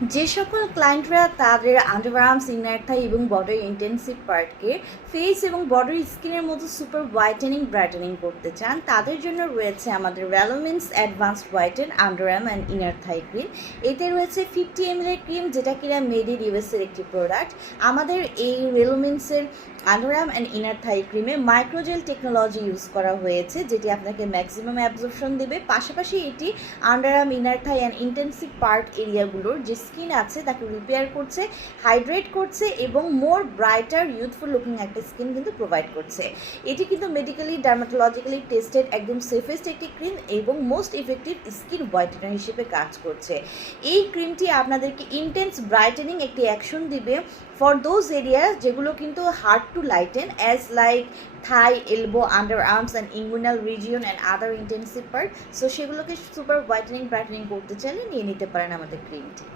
যে সকল ক্লায়েন্টরা তাদের আন্ডারআর্মস, ইনার থাই এবং বডির ইন্টেন্সিভ পার্টকে ফেস এবং বডির স্কিনের মতো সুপার হোয়াইটেনিং ব্রাইটেনিং করতে চান, তাদের জন্য রয়েছে আমাদের Valomins advanced whiten underarm and inner thigh cream. এতে রয়েছে 50 ml এর ক্রিম, যেটা কিনা মেড ইন ইউএসের একটি প্রোডাক্ট। আমাদের এই ভ্যালোমিন্সের আন্ডারআর্ম অ্যান্ড ইনার থাই ক্রিমে মাইক্রোজেল টেকনোলজি ইউজ করা হয়েছে, যেটি আপনাকে ম্যাক্সিমাম অ্যাবজর্পশন দেবে। পাশাপাশি এটি underarm, inner thigh and intensive part এরিয়াগুলোর যে স্কিন আছে তাকে রিপেয়ার করছে, হাইড্রেট করছে এবং মোর ব্রাইটার ইউথফুল লুকিং একটা স্কিন কিন্তু প্রোভাইড করছে। এটি কিন্তু মেডিকেলি ডার্মাটোলজিক্যালি টেস্টেড একদম সেফেস্ট একটি ক্রিম এবং মোস্ট ইফেক্টিভ স্কিন হোয়াইটেনার হিসেবে কাজ করছে। এই ক্রিমটি আপনাদেরকে ইন্টেন্স ব্রাইটেনিং একটি অ্যাকশন দিবে ফর দোজ এরিয়াস যেগুলো কিন্তু hard to lighten, as like Thai, elbow, under arms and inguinal region and other intensive part. So সেগুলোকে সুপার হোয়াইটেনিং ব্রাইটেনিং করতে চাইলে নিয়ে নিতে পারেন আমাদের ক্রিমটি।